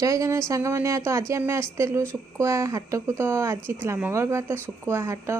जय जगन्नाथ सांग मैंने तो आज आम आसलु शुकुआ हाट को तो आज था मंगलवार तो शुकुआ हाट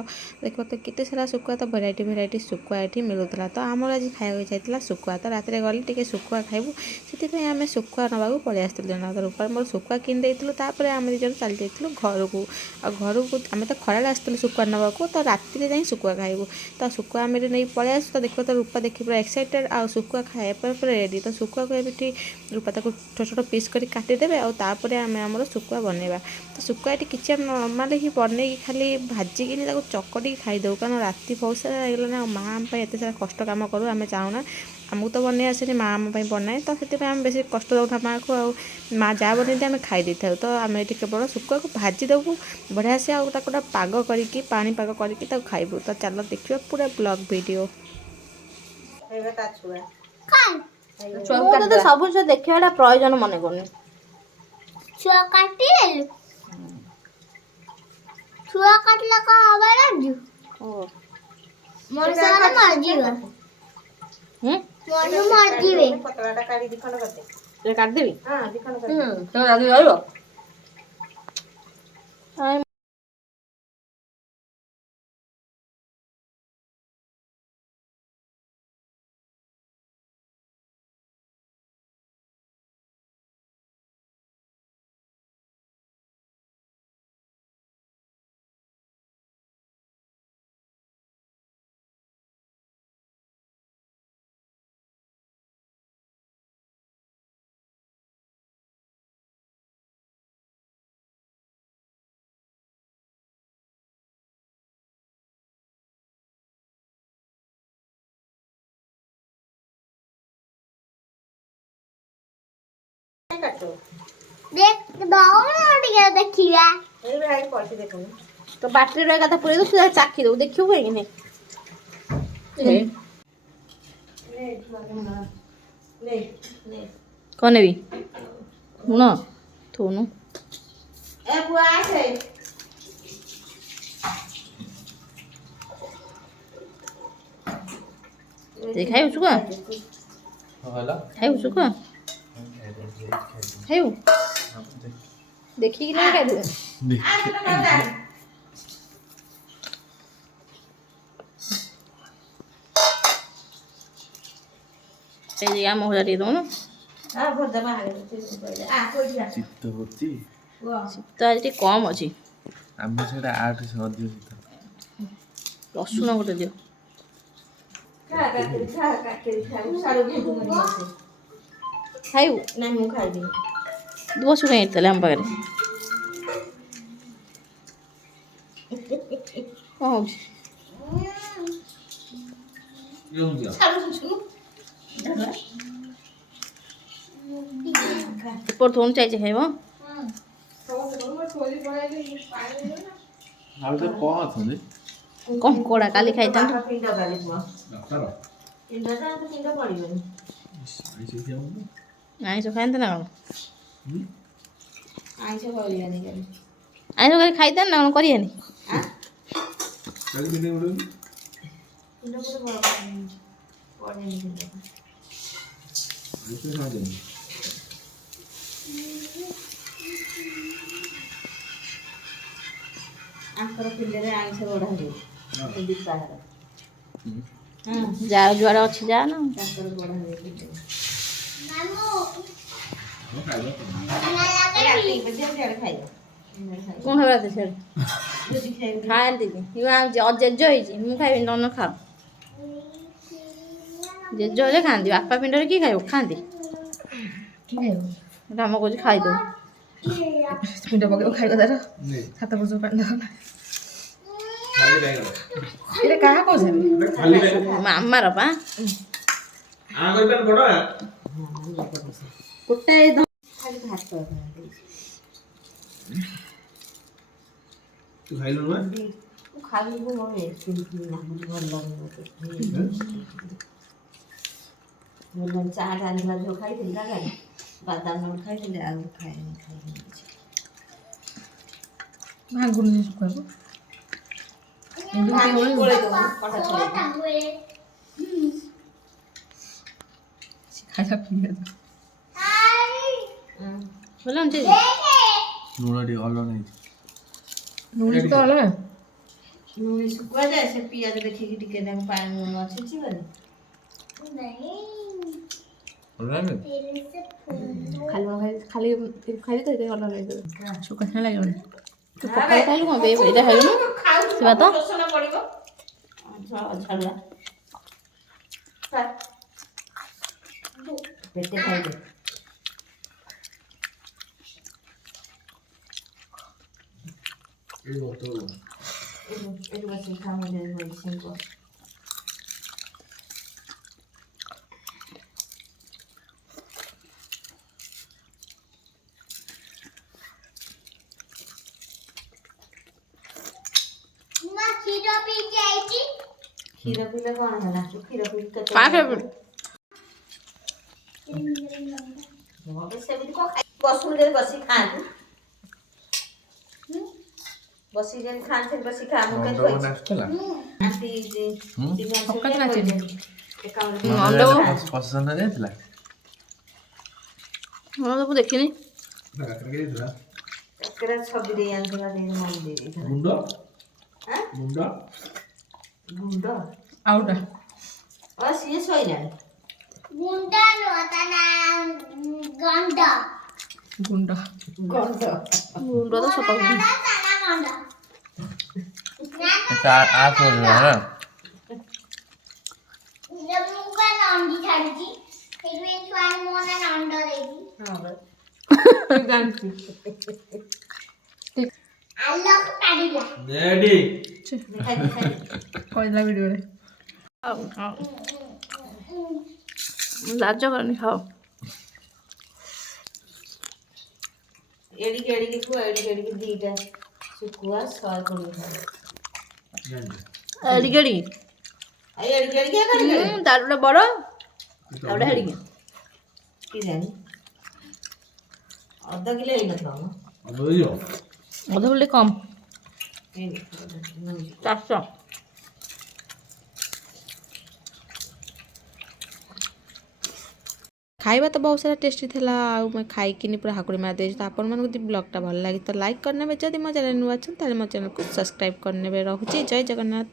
देख तो केते सारा शुकुआ तो भेराइटी भेराइटी शुकुआ ये मिलूला तो आमर आज खाया जाता शुकुआ तो रात गले टे शुकुआ खाइबू से आम शुकुआ नवाक पलि आसलु जन रूपार मोर शुकुआ किन देतापर आम दिजन चली जाइलु घर को घर को आम तो खरा आसलु शुकुआ नवाक तो राति जाए शुकुआ खाइबू तो शुकुआ आम नहीं पलि आस तो देख तो रूपा देखी पूरा एक्साइटेड आ शुकुआ खाया रेडी तो शुकुआ को ये रूपा छोट छोट पीस कर काटिदेवे तापर आम आमर शुकुआ बनवा तो शुकुआ ये किसी नर्माल ही बन खाली भाजिकी चकटी खाईदे कारण राति बहुत सारा होगा माँ आम एत सारा कष्ट कम करूँ आम चाहूना आमको तो बन आसे माँ आम बनाए तो से आम बेस कष्ट दौना माँ को माँ जहाँ बनती आम खाई था तो आम ये केवल शुकुआ को भाजी देवु बढ़िया से गोटा पाग करके पानी पाग करके खाइबू तो चलो देखिए पूरा ब्लॉग वीडियो सब देखा प्रयोजन मन करनी छुआ काटिल छुआ काटला का हवा राजू मोर सारा मार जीवा मोर मार जीवे पतलाटा काटी दिखंड करते ये काट देबी हां दिखंड करते तो दादी आइबो देख दौड़ गया देखिया ए भाई पछी देखो तो बैटरी रे कथा पुरे दो चाखी दो देखियो कोई कि नहीं ले कौन भी ना थोनु ए बुआ आसे खाई उसको खाई उसको खाई देखी कि नहीं खाई दे ये आम हो जाती दोनों आ भरदा बाहर आ कोइ जा चित्त होती तो आज कम अच्छी आम्ही सेटा 8 से अधिक सीता रसुण गोटे दियो खा सारो भूतु मरी आसे खाइबू नहीं मु खाइ दे बसु कहीं इतले हम पाखे कौन हो सारो सुनु ऊपर थोन चाहिए खाइबो ଆଉ ତ କଣ ଅଛନ୍ତି कंकोड़ा काली खाई था पिंडा गाली बुआ ଡାକ୍ତର पिंडा ता तो पिंडा पड़िबनी ଆଇଛି କିଆଁ आइस खाई ना आइसे पड़िबनी गाली आइस खाली खाई था ना करिए नहीं हां କାଲି ବିନେ ଉଡୁନି पिंडा पूरा बड़ा पड़िबनी पिंडा ଆଇছে ଖାଇ ଦେନି आंकर पिंडे रे आइसे बड़ा हे दीपाहर हां जा जुआड़ अच्छी जा ना आंकर बड़ा हे पिंडे मामू ହଁ ଖାଇବା ना लगे राती बजे खाइबो कौन हो रहा था सर बुझी खाइबो खाए दीदी ये आम जेज होई मु खाइबे न खाओ जेज होले खांदी बापा पिंडरे की खाइबो खांदी की खाइबो राम को खाई दो पिंडा पके खाइबो तार ନେ खाता बजो पानी ना ଖାଲି ଖାଇଗଲା एरे कहा को छबे ଖାଲି ଖାଇଗଲା मामा रो पा आ କରିପାର ବଡ कुट्टा एकदम खाली भात कर ତୁ ଖାଇଲୁ ନା खाली को मोर एक ना भल लागे बोलन चाह डालला जो खाई दिन लगा बादाम न खाई दिन आ खाई नहीं भांगुन नहीं सुखाबो भांगुन बोले दो कटा चले खाजा पिए ଭଲ ଅଛି ଲୁଣ ଟିକେ ଭଲ ନାହିଁ ଲୁଣି ତ ଭଲ ଲୁଣି ଶୁଖୁଆ ଯାଏ ସେ ପିଆଜ ଦେଖିକି ଟିକେ ତାକୁ ପାଣି ଲୁଣ ଛିଞ୍ଚିବନି नहीं ଭଲ ନାହିଁ तेरे से फोन ଖାଲି ଖାଲି ତ ଭଲ ଲାଗିବ ଶୁଖା ସିନା ଲାଗିବନି ତୁ ପଖାଳ ଖାଇଲୁ କ'ଣ ଏଇଟା ଖାଇଲୁ ସେ ଭାତ ରସଣ ପଡିବ ଛାଡୁଆ ପେଟେ ଖାଇଦେ ଏଠି ବସିକି ଖା ମୁଁ ମେଡିସିନ କର ना खीरा पी के आई थी କ୍ଷୀର ପିଇଲେ କ'ଣ ହେଲା କ୍ଷୀର ପିଇଲେ କେତେ କାହା ଫେଭରେଟ୍ ସେମିତି କ'ଣ ବସୁନି ଯଦି ବସିକି ଖାଆନ୍ତୁ ବସିକି ଯେମିତି ଖାଆନ୍ତି ବସିକି ଖା ମୁଁ କେତେ ନନ୍ଦବନ କହିଛି ଆସିଥିଲା ପକାତ ନାଚିନି ପସନ୍ଦ ଯାଇଥିଲା ହଁ ତ ମୁଁ ଦେଖିନି ଛବି ଦେଇ ଆଣିଥିଲା ଦେଇ ମନ ଦେଇ ଦେଇଥିଲା ଗୁଣ୍ଡ ଆଉଟା ସିଏ ଶୋଇଲାଣି गुंडा होता ना गंडा ଗୁଣ୍ଡ ଗଣ୍ଡ ଗୁଣ୍ଡ ତ ସକାଳୁ ना गंडा ଆଠ ନା जब मुका नंदी छाड़ी फिर भी स्वान मोना नंदा देगी ଜାଣିଛି अल्लाह को काढीला କହିଲା ଭିଡ଼ିଓରେ ଲାଜ କରନି ଖାଅ ଏଡ଼ିକି ଏଡ଼ିକି କୁ ଏଡ଼ିକି ଏଡ଼ିକି ଦିଟା ଶୁଖୁଆ 120 ଖାଇବ ଏଡ଼ିକି ଏଡ଼ିକି ଆଉ ଏଡ଼ିକି ଏଡ଼ିକି କରିକି ତାର ଗୋଟେ ବଡ଼ ଆଉ ଗୋଟେ ଏଡ଼ିକି କି ଜାଣି ଅଧ କିଲୋ ହେଇନଥିବ ମ ଅଧ ବୋଲି କମ୍ ହେଇନି 400 ଖାଇବା ତ ବହୁତ ସାରା ଟେଷ୍ଟି ଥିଲା ଆଉ ମୁଁ ଖାଇକିନି ପୁରା ହାକୁଡ଼ି ମାରିଦେଇଛି ତ ଆପଣମାନଙ୍କୁ ଯଦି ବ୍ଲଗ୍ଟା ଭଲ ଲାଗେ ତ ଲାଇକ୍ କରିନେବେ ଯଦି ମୋ ଚ୍ୟାନେଲ୍ ନୂଆ ଅଛନ୍ତି ତାହେଲେ ମୋ ଚ୍ୟାନେଲ୍କୁ ସବସ୍କ୍ରାଇବ୍ କରିନେବେ ରହୁଛି ଜୟ ଜଗନ୍ନାଥ।